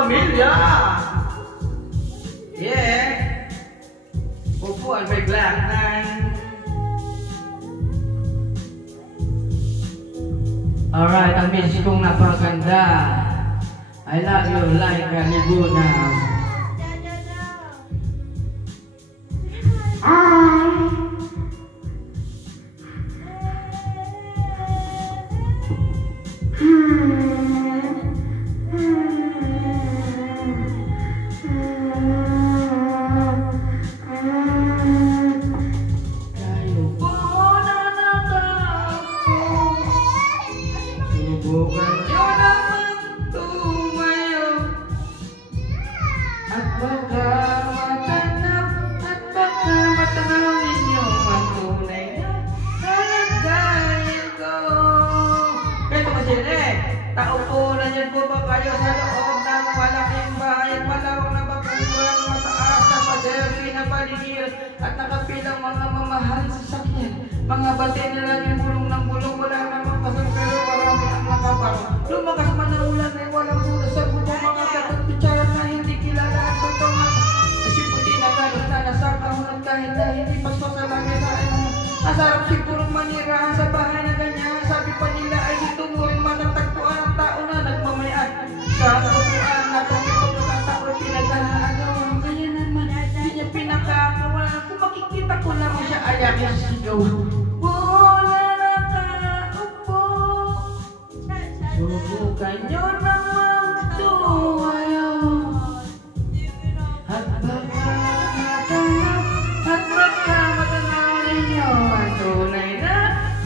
pamilya. Yeah. Upuan biglaan. Alright, ang message kong napakaganda. I love you like a Laguna. Subukan nyo naman tumayo at baka matanap at baka matanaw ninyo ang tunay na kalagayan ko. Ito kasi tao po na dyan po ba kayo sa loob ng malaking bahay at malawak na bakuran, mataas na pader, pinapaligiran at nakapilang mga mamahal sa sakyan. Mga bati nila yung bulong ng bulong, wala namang pasal pero marami ang nakabaro. Lumakas man ang ulan ay walang muna sa bubong, mga katang kutsara na hindi kilala at tutungan. Kasi puti na galos na nasa kahunat kahit na hindi pasto sa lamitaan. Masarap sigurong manirahan sa bahay na ganyan. Sabi pa nila ay dito mo rin matatagpuan ang tao na nagmamayan. Sa tutuan na pagkipag ng tao pinag-ahagawa. Kaya naman, hindi niya pinakakawalan. Kung makikita ko naman siya ayakin sigaw. Subukan nyo naman tumayo at baka matanaw ninyo ang tunay na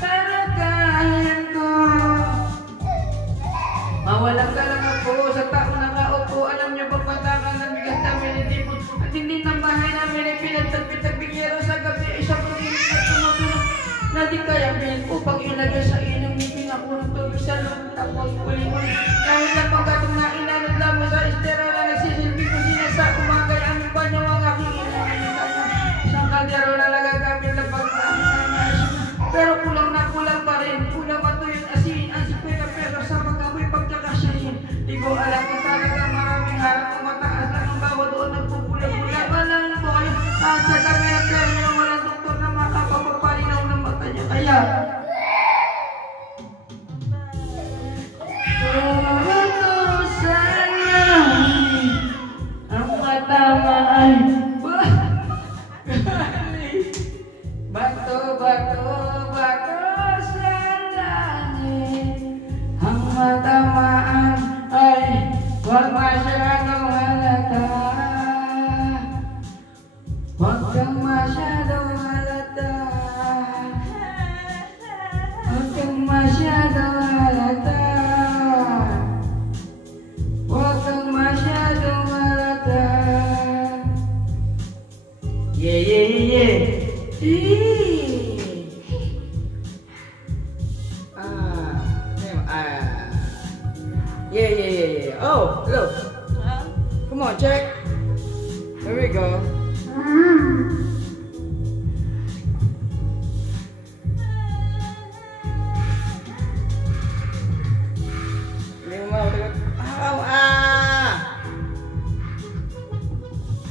kalagayan ko. Mawalang galang ako sa tao nakaupo. Alam nyo bang patakan ng bigas namin itipon at hindi ng bahay namin ay pinagtagpit-tagbigero sa gabi. Isang pag-inig na tumutulong na di kaya bilhin upang ilagay sa inyong ngipin ako ng tubig sa loob. Tapos uli